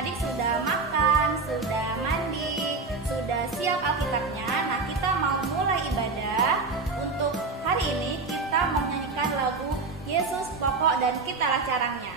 adik-adik sudah makan, sudah mandi, sudah siap Alkitabnya. Nah, kita mau mulai ibadah. Untuk hari ini kita menyanyikan lagu Yesus Pokok dan Kitalah Caranya.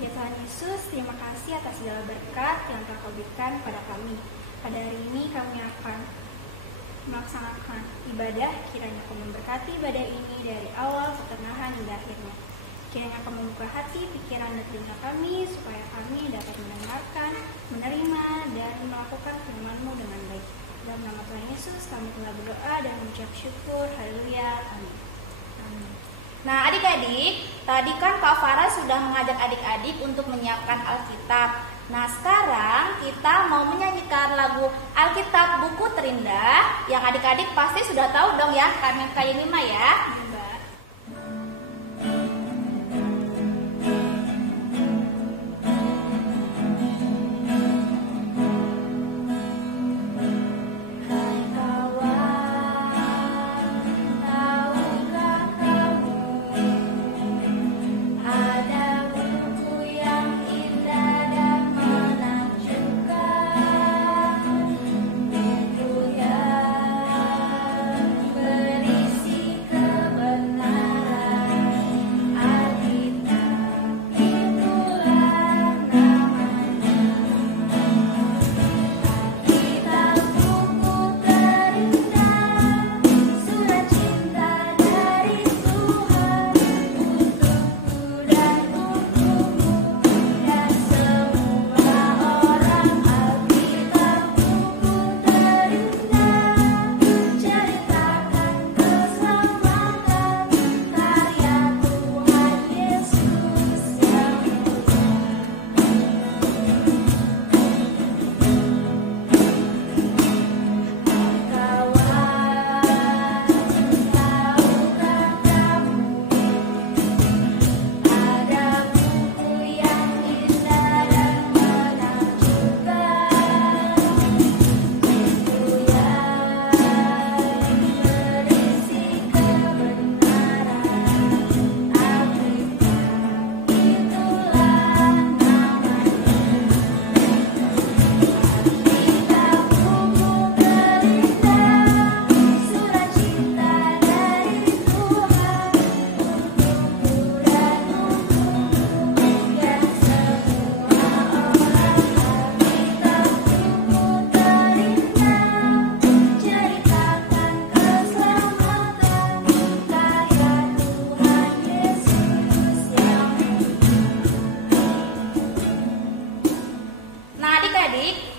Ya Tuhan Yesus, terima kasih atas segala berkat yang telah Kau berikan pada kami. Pada hari ini kami akan melaksanakan ibadah. Kiranya Kau memberkati ibadah ini dari awal pertengahan hingga akhirnya. Kiranya Kau membuka hati, pikiran dan telinga kami supaya kami dapat mendengarkan, menerima dan melakukan firman-Mu dengan baik. Dalam nama Tuhan Yesus kami telah berdoa dan mengucap syukur. Haleluya. Amin. Amin. Nah, adik-adik, tadi kan Kak Farah sudah mengajak adik-adik untuk menyiapkan Alkitab. Nah, sekarang kita mau menyanyikan lagu Alkitab Buku Terindah yang adik-adik pasti sudah tahu dong ya, kali 5 ya.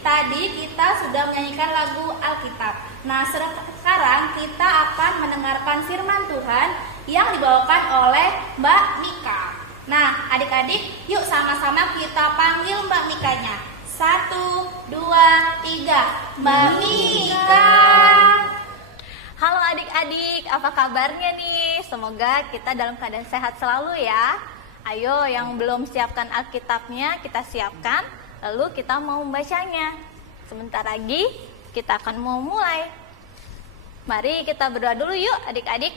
Tadi kita sudah menyanyikan lagu Alkitab. Nah, sekarang kita akan mendengarkan firman Tuhan yang dibawakan oleh Mbak Mika. Nah, adik-adik, yuk sama-sama kita panggil Mbak Mikanya. 1, 2, 3. Mbak Mika. Halo adik-adik, apa kabarnya nih? semoga kita dalam keadaan sehat selalu ya. Ayo yang belum siapkan Alkitabnya kita siapkan, lalu kita mau membacanya. Sebentar lagi kita akan mau mulai. Mari kita berdoa dulu yuk adik-adik.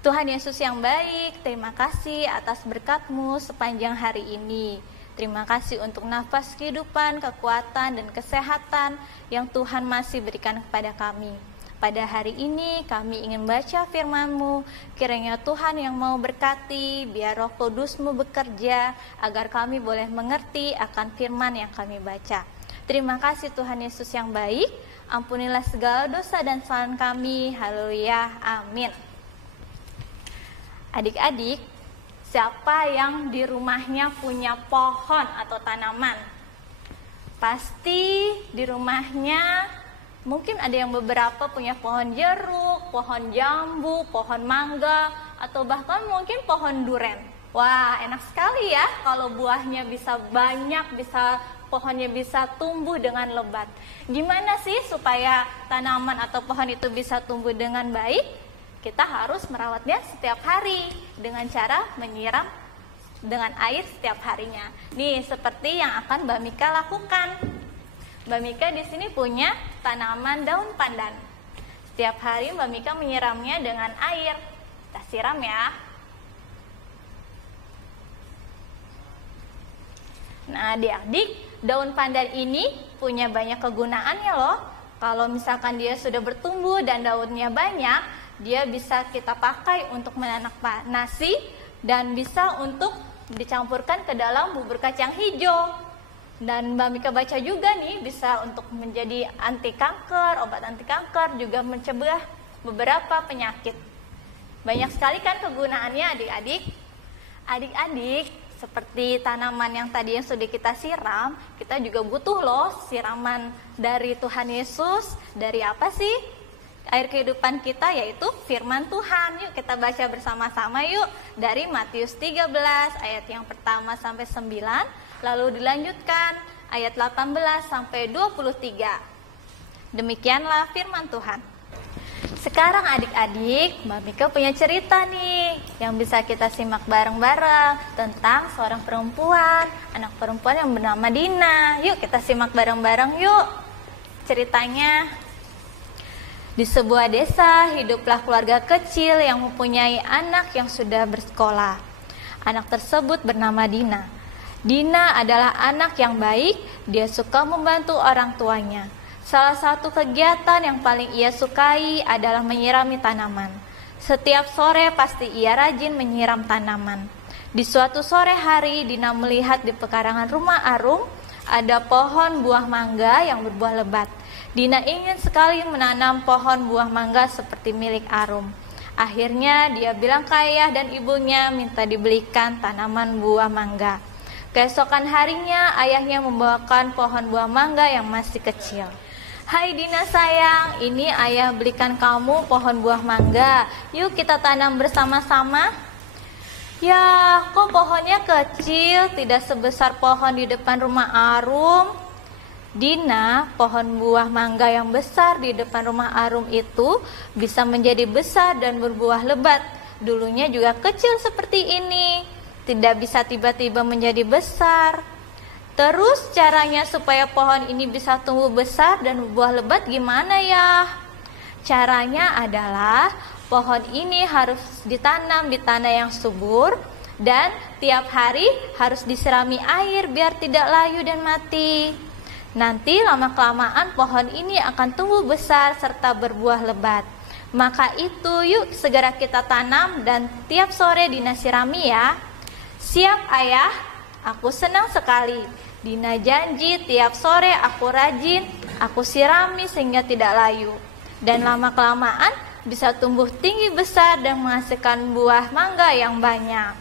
Tuhan Yesus yang baik, terima kasih atas berkat-Mu sepanjang hari ini. Terima kasih untuk nafas kehidupan, kekuatan, dan kesehatan yang Tuhan masih berikan kepada kami. Pada hari ini kami ingin baca firman-Mu, kiranya Tuhan yang mau berkati, biar Roh Kudus-Mu bekerja, agar kami boleh mengerti akan firman yang kami baca. Terima kasih Tuhan Yesus yang baik, ampunilah segala dosa dan kesalahan kami, haleluya, amin. Adik-adik, siapa yang di rumahnya punya pohon atau tanaman? Pasti di rumahnya mungkin ada yang beberapa punya pohon jeruk, pohon jambu, pohon mangga, atau bahkan mungkin pohon duren. Wah, enak sekali ya kalau buahnya bisa banyak, pohonnya bisa tumbuh dengan lebat. Gimana sih supaya tanaman atau pohon itu bisa tumbuh dengan baik? Kita harus merawatnya setiap hari dengan cara menyiram dengan air setiap harinya. Nih, seperti yang akan Mbak Mika lakukan. Mbak Mika di sini punya tanaman daun pandan. Setiap hari Mbak Mika menyiramnya dengan air. Kita siram ya. Nah, adik-adik, daun pandan ini punya banyak kegunaannya loh. Kalau misalkan dia sudah bertumbuh dan daunnya banyak, dia bisa kita pakai untuk menanak nasi dan bisa untuk dicampurkan ke dalam bubur kacang hijau. Dan Mbak Mika baca juga nih bisa untuk menjadi anti kanker, obat anti kanker, juga mencegah beberapa penyakit. Banyak sekali kan kegunaannya adik-adik. Adik-adik, seperti tanaman yang tadi yang sudah kita siram, kita juga butuh loh siraman dari Tuhan Yesus. Dari apa sih? Air kehidupan kita yaitu firman Tuhan. Yuk kita baca bersama-sama yuk dari Matius 13 ayat yang pertama sampai 9, lalu dilanjutkan ayat 18 sampai 23. Demikianlah firman Tuhan. Sekarang adik-adik, Mbak Mika punya cerita nih yang bisa kita simak bareng-bareng tentang seorang perempuan, anak perempuan yang bernama Dina. Yuk kita simak bareng-bareng yuk ceritanya. Di sebuah desa, hiduplah keluarga kecil yang mempunyai anak yang sudah bersekolah. Anak tersebut bernama Dina. Dina adalah anak yang baik, dia suka membantu orang tuanya. Salah satu kegiatan yang paling ia sukai adalah menyirami tanaman. Setiap sore pasti ia rajin menyiram tanaman. Di suatu sore hari, Dina melihat di pekarangan rumah Arum ada pohon buah mangga yang berbuah lebat. Dina ingin sekali menanam pohon buah mangga seperti milik Arum. Akhirnya dia bilang ke ayah dan ibunya minta dibelikan tanaman buah mangga. Keesokan harinya ayahnya membawakan pohon buah mangga yang masih kecil. Hai Dina sayang, ini ayah belikan kamu pohon buah mangga. Yuk kita tanam bersama-sama. Ya, kok pohonnya kecil, tidak sebesar pohon di depan rumah Arum. Dina, pohon buah mangga yang besar di depan rumah Arum itu bisa menjadi besar dan berbuah lebat. Dulunya juga kecil seperti ini, tidak bisa tiba-tiba menjadi besar. Terus caranya supaya pohon ini bisa tumbuh besar dan berbuah lebat gimana ya? Caranya adalah pohon ini harus ditanam di tanah yang subur dan tiap hari harus disirami air biar tidak layu dan mati. Nanti lama-kelamaan pohon ini akan tumbuh besar serta berbuah lebat. Maka itu yuk segera kita tanam dan tiap sore Dina sirami ya. Siap ayah, aku senang sekali. Dina janji tiap sore aku rajin, aku sirami sehingga tidak layu. Dan lama-kelamaan bisa tumbuh tinggi besar dan menghasilkan buah mangga yang banyak.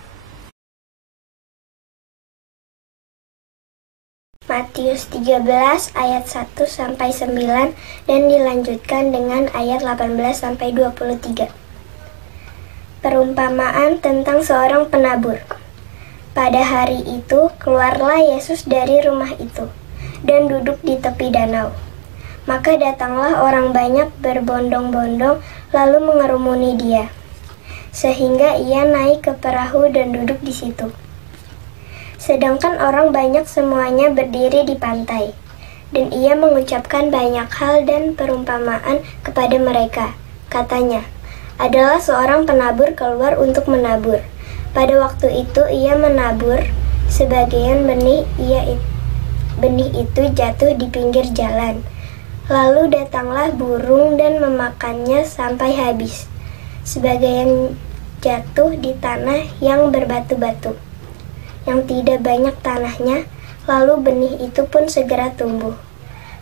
Matius 13 ayat 1 sampai 9 dan dilanjutkan dengan ayat 18 sampai 23. Perumpamaan tentang seorang penabur. Pada hari itu keluarlah Yesus dari rumah itu dan duduk di tepi danau. Maka datanglah orang banyak berbondong-bondong lalu mengerumuni dia, sehingga ia naik ke perahu dan duduk di situ. Sedangkan orang banyak semuanya berdiri di pantai, dan ia mengucapkan banyak hal dan perumpamaan kepada mereka. Katanya, adalah seorang penabur keluar untuk menabur. Pada waktu itu ia menabur sebagian benih itu jatuh di pinggir jalan. Lalu datanglah burung dan memakannya sampai habis. Sebagian jatuh di tanah yang berbatu-batu, yang tidak banyak tanahnya, lalu benih itu pun segera tumbuh.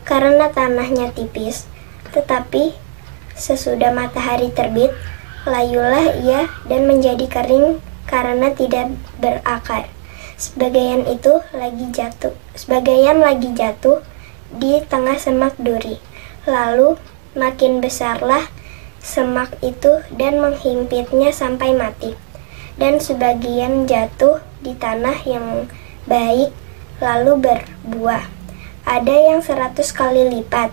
Karena tanahnya tipis, tetapi sesudah matahari terbit, layulah ia dan menjadi kering karena tidak berakar. Sebagian lagi jatuh di tengah semak duri. Lalu makin besarlah semak itu dan menghimpitnya sampai mati. Dan sebagian jatuh di tanah yang baik lalu berbuah. Ada yang 100 kali lipat,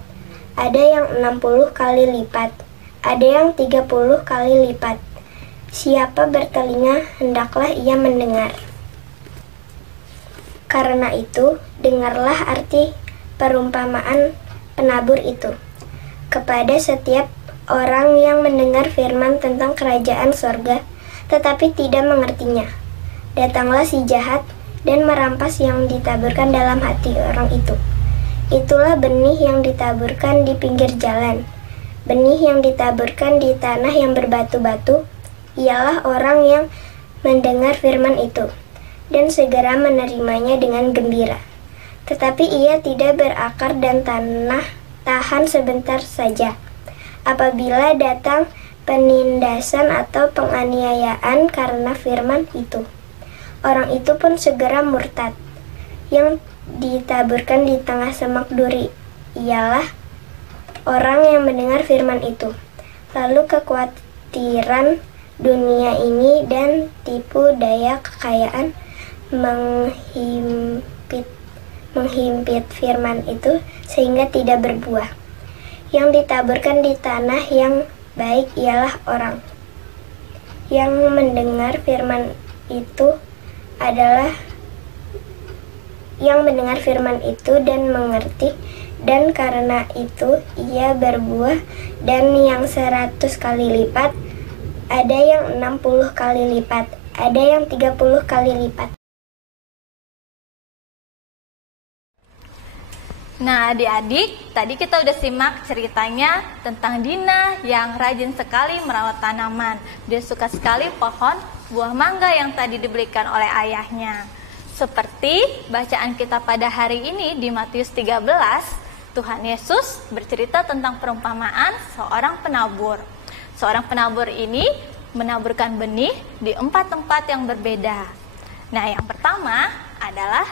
ada yang 60 kali lipat, ada yang 30 kali lipat. Siapa bertelinga, hendaklah ia mendengar. Karena itu, dengarlah arti perumpamaan penabur itu. Kepada setiap orang yang mendengar firman tentang kerajaan sorga, tetapi tidak mengertinya, datanglah si jahat dan merampas yang ditaburkan dalam hati orang itu. Itulah benih yang ditaburkan di pinggir jalan. Benih yang ditaburkan di tanah yang berbatu-batu ialah orang yang mendengar firman itu dan segera menerimanya dengan gembira. Tetapi ia tidak berakar dan tahan sebentar saja. Apabila datang penindasan atau penganiayaan karena firman itu, orang itu pun segera murtad. Yang ditaburkan di tengah semak duri ialah orang yang mendengar firman itu, lalu kekhawatiran dunia ini dan tipu daya kekayaan menghimpit firman itu sehingga tidak berbuah. Yang ditaburkan di tanah yang baik ialah orang yang mendengar firman itu dan mengerti, dan karena itu ia berbuah, dan yang 100 kali lipat, ada yang 60 kali lipat, ada yang 30 kali lipat. Nah, adik-adik, tadi kita udah simak ceritanya tentang Dina yang rajin sekali merawat tanaman. Dia suka sekali pohon buah mangga yang tadi dibelikan oleh ayahnya. Seperti bacaan kita pada hari ini di Matius 13, Tuhan Yesus bercerita tentang perumpamaan seorang penabur. Seorang penabur ini menaburkan benih di 4 tempat yang berbeda. Nah, yang pertama adalah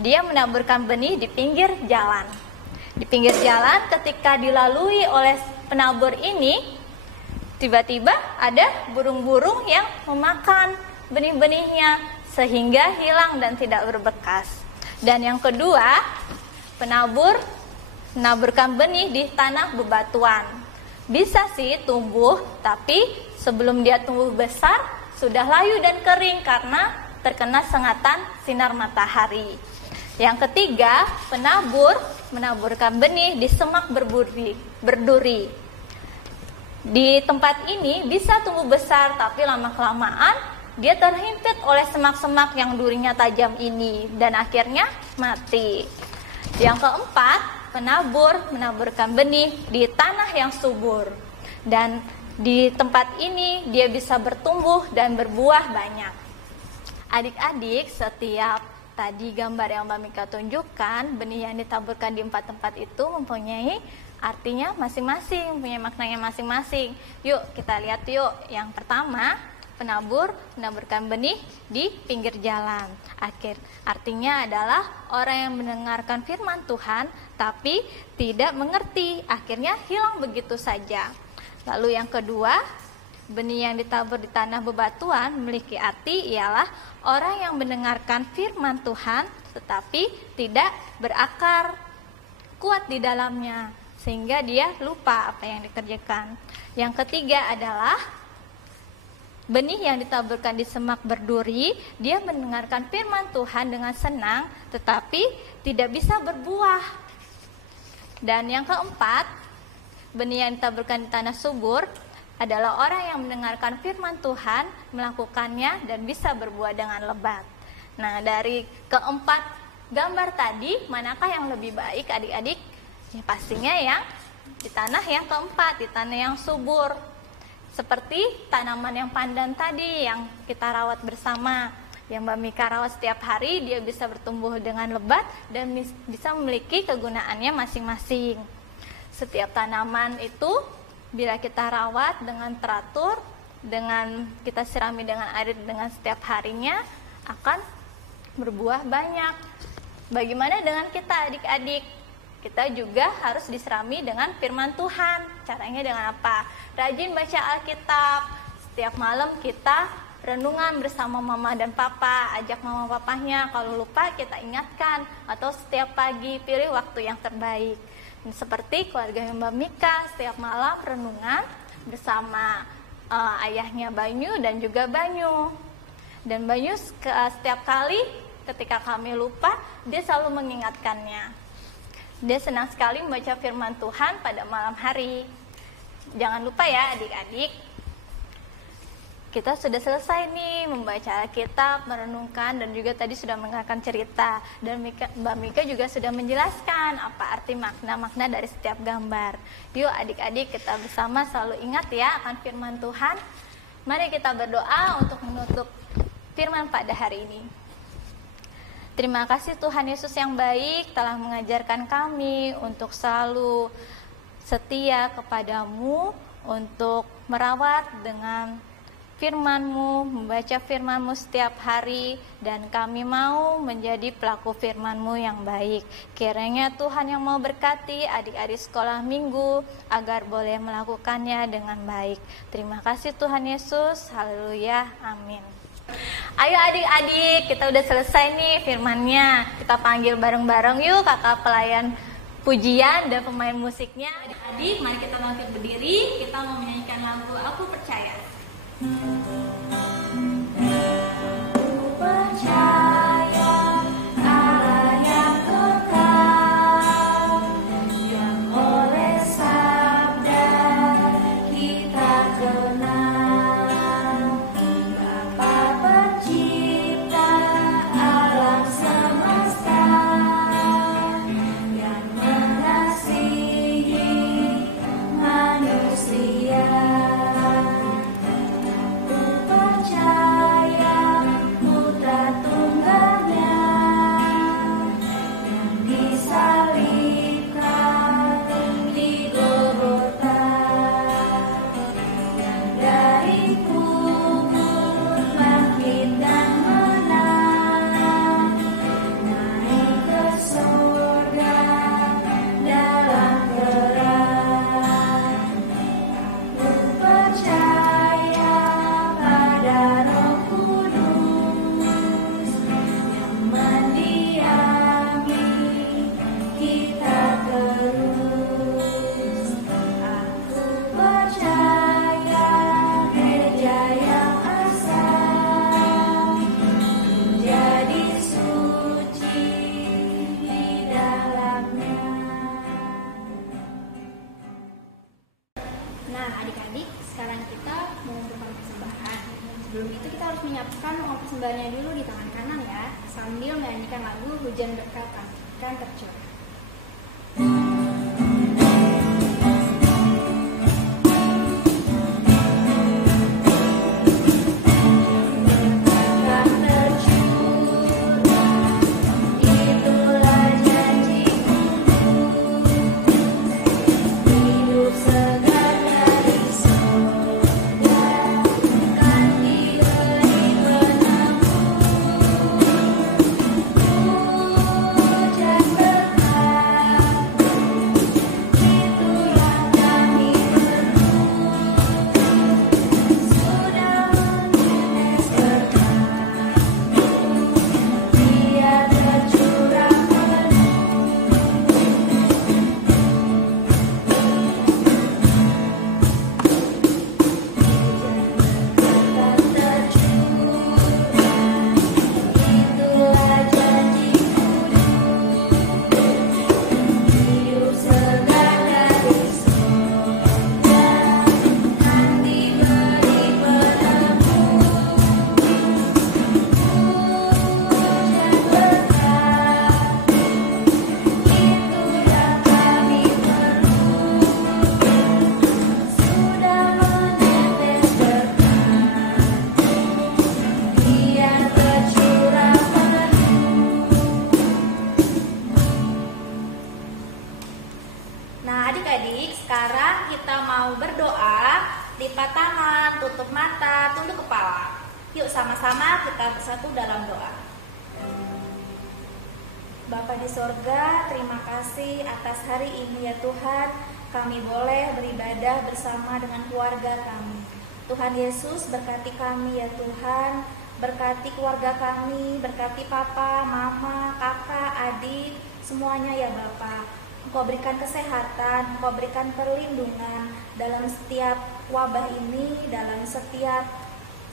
dia menaburkan benih di pinggir jalan. Di pinggir jalan ketika dilalui oleh penabur ini, tiba-tiba ada burung-burung yang memakan benih-benihnya sehingga hilang dan tidak berbekas. Dan yang kedua, penabur menaburkan benih di tanah bebatuan. Bisa sih tumbuh, tapi sebelum dia tumbuh besar sudah layu dan kering karena terkena sengatan sinar matahari. Yang ketiga, penabur menaburkan benih di semak berduri. Di tempat ini bisa tumbuh besar, tapi lama-kelamaan dia terhimpit oleh semak-semak yang durinya tajam ini dan akhirnya mati. Yang keempat, penabur menaburkan benih di tanah yang subur. Dan di tempat ini dia bisa bertumbuh dan berbuah banyak. Adik-adik, setiap tadi gambar yang Mbak Mika tunjukkan, benih yang ditaburkan di 4 tempat itu mempunyai artinya masing-masing, punya maknanya masing-masing. Yuk kita lihat yuk. Yang pertama, penabur menaburkan benih di pinggir jalan. Artinya adalah orang yang mendengarkan firman Tuhan tapi tidak mengerti, akhirnya hilang begitu saja. Lalu yang kedua, benih yang ditabur di tanah bebatuan memiliki arti ialah orang yang mendengarkan firman Tuhan tetapi tidak berakar kuat di dalamnya. sehingga dia lupa apa yang dikerjakan. Yang ketiga adalah benih yang ditaburkan di semak berduri, dia mendengarkan firman Tuhan dengan senang, tetapi tidak bisa berbuah. Dan yang keempat, benih yang ditaburkan di tanah subur adalah orang yang mendengarkan firman Tuhan, melakukannya dan bisa berbuah dengan lebat. Nah, dari keempat gambar tadi, manakah yang lebih baik adik-adik? Ya pastinya yang di tanah yang keempat, di tanah yang subur. Seperti tanaman yang pandan tadi yang kita rawat bersama, yang Mbak Mika rawat setiap hari, dia bisa bertumbuh dengan lebat dan bisa memiliki kegunaannya masing-masing. Setiap tanaman itu bila kita rawat dengan teratur, dengan kita sirami dengan air dengan setiap harinya, akan berbuah banyak. Bagaimana dengan kita adik-adik? Kita juga harus diserami dengan firman Tuhan. Caranya dengan apa? Rajin baca Alkitab. Setiap malam kita renungan bersama mama dan papa. Ajak mama papanya, kalau lupa kita ingatkan. Atau setiap pagi pilih waktu yang terbaik. Seperti keluarga Mbak Mika, setiap malam renungan bersama ayahnya Banyu dan juga Banyu. Dan Banyu setiap kali ketika kami lupa, dia selalu mengingatkannya. Dia senang sekali membaca firman Tuhan pada malam hari. Jangan lupa ya adik-adik, kita sudah selesai nih membaca Alkitab, merenungkan, dan juga tadi sudah mendengarkan cerita. Dan Mbak Mika juga sudah menjelaskan apa arti makna-makna dari setiap gambar. Yuk adik-adik, kita bersama selalu ingat ya akan firman Tuhan. Mari kita berdoa untuk menutup firman pada hari ini. Terima kasih Tuhan Yesus yang baik telah mengajarkan kami untuk selalu setia kepadamu, untuk merawat dengan firman-Mu, membaca firman-Mu setiap hari, dan kami mau menjadi pelaku firman-Mu yang baik. Kiranya Tuhan yang mau berkati adik-adik sekolah minggu agar boleh melakukannya dengan baik. Terima kasih Tuhan Yesus, haleluya, amin. Ayo adik-adik, kita udah selesai nih firmannya. Kita panggil bareng-bareng yuk kakak pelayan pujian dan pemain musiknya. Adik-adik, mari kita bangkit berdiri. Kita mau menyanyikan lagu Aku Percaya. Aku percaya Allah yang kekal, yang oleh sabda kita kenal. Bapa pencipta alam semesta, yang mengasihi manusia. Nah adik-adik, sekarang kita mengumpulkan persembahan. Sebelum itu kita harus menyiapkan uang persembahannya dulu di tangan kanan ya, sambil menyanyikan lagu Hujan Berkat Akan Tercurah. Hujan Angkat tangan, tutup mata, tunduk kepala. Yuk sama-sama kita bersatu dalam doa. Bapa di sorga, terima kasih atas hari ini ya Tuhan. Kami boleh beribadah bersama dengan keluarga kami. Tuhan Yesus berkati kami ya Tuhan. Berkati keluarga kami, berkati papa, mama, kakak, adik, semuanya ya Bapa. Engkau berikan kesehatan, Engkau berikan perlindungan dalam setiap wabah ini, dalam setiap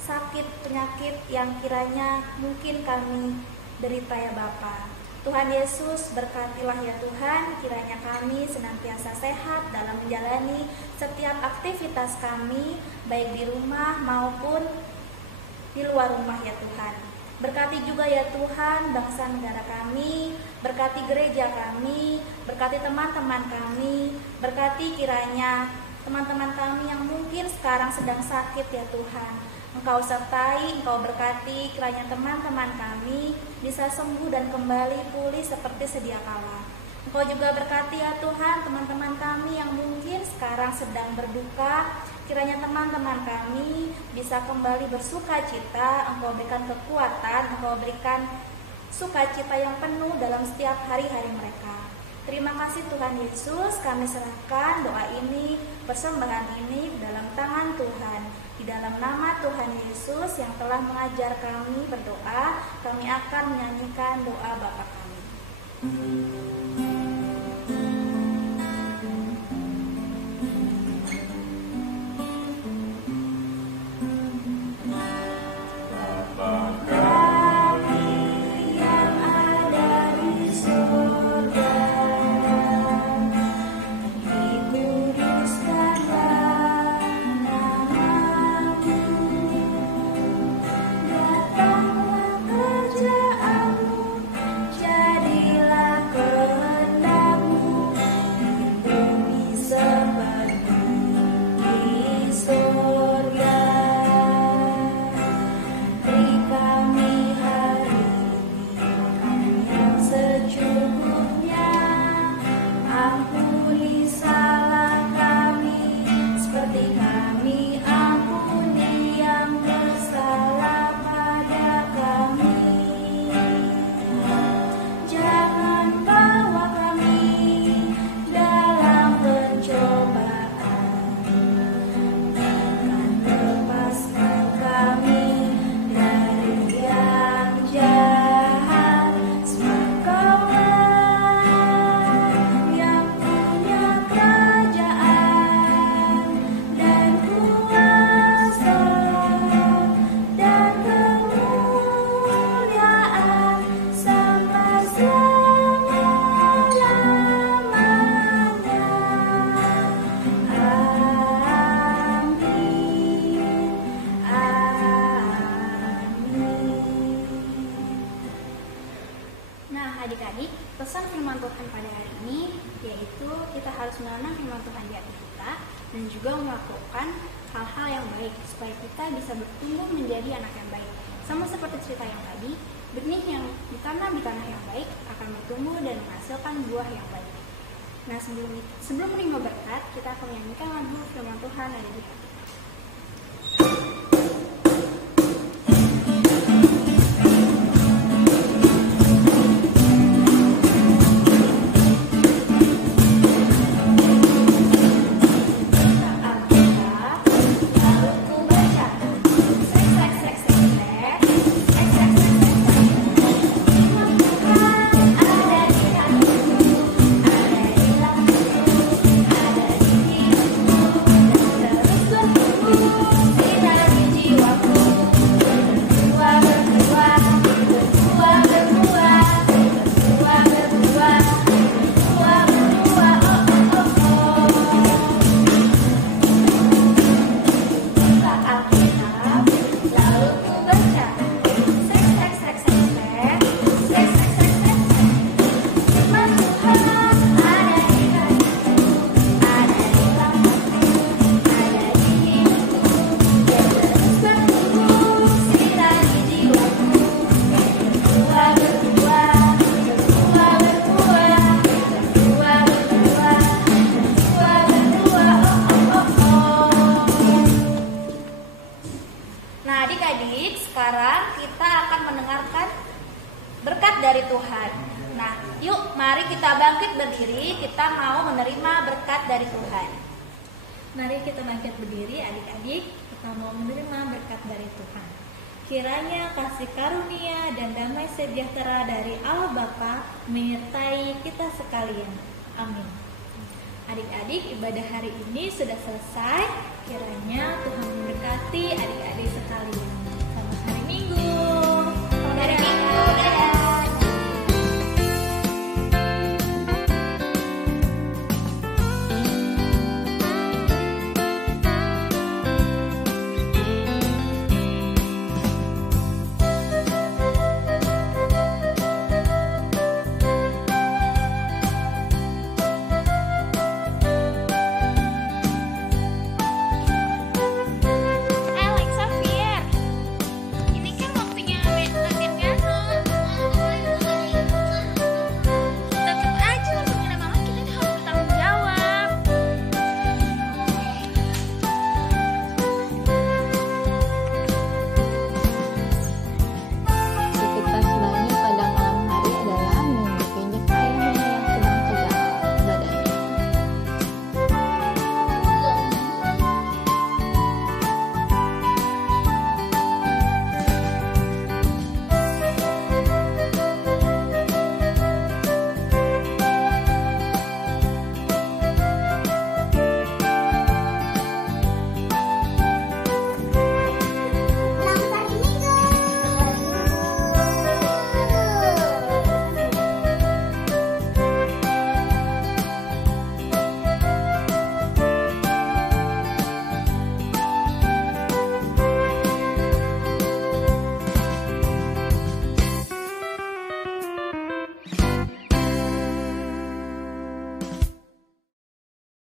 sakit, penyakit yang kiranya mungkin kami derita ya Bapa. Tuhan Yesus berkatilah ya Tuhan, kiranya kami senantiasa sehat dalam menjalani setiap aktivitas kami, baik di rumah maupun di luar rumah ya Tuhan. Berkati juga ya Tuhan bangsa negara kami, berkati gereja kami, berkati teman-teman kami, berkati kiranya teman-teman kami yang mungkin sekarang sedang sakit ya Tuhan. Engkau sertai, Engkau berkati kiranya teman-teman kami bisa sembuh dan kembali pulih seperti sedia kala. Engkau juga berkati ya Tuhan teman-teman kami yang mungkin sekarang sedang berduka. Kiranya teman-teman kami bisa kembali bersuka cita, Engkau berikan kekuatan, Engkau berikan sukacita yang penuh dalam setiap hari-hari mereka. Terima kasih Tuhan Yesus, kami serahkan doa ini, persembahan ini dalam tangan Tuhan. Di dalam nama Tuhan Yesus yang telah mengajar kami berdoa, kami akan menyanyikan doa Bapa kami. Pesan firman Tuhan pada hari ini yaitu kita harus menanam firman Tuhan di hati kita dan juga melakukan hal-hal yang baik supaya kita bisa bertumbuh menjadi anak yang baik. Sama seperti cerita yang tadi, benih yang ditanam di tanah yang baik akan bertumbuh dan menghasilkan buah yang baik. Nah, sebelum menerima berkat, kita akan menyanyikan lagu firman Tuhan ada di hati. Terus adik-adik, sekarang kita akan mendengarkan berkat dari Tuhan. Nah, yuk mari kita bangkit berdiri, kita mau menerima berkat dari Tuhan. Mari kita bangkit berdiri adik-adik, kita mau menerima berkat dari Tuhan. Kiranya kasih karunia dan damai sejahtera dari Allah Bapa menyertai kita sekalian. Amin. Adik-adik, ibadah hari ini sudah selesai. Kiranya Tuhan memberkati adik-adik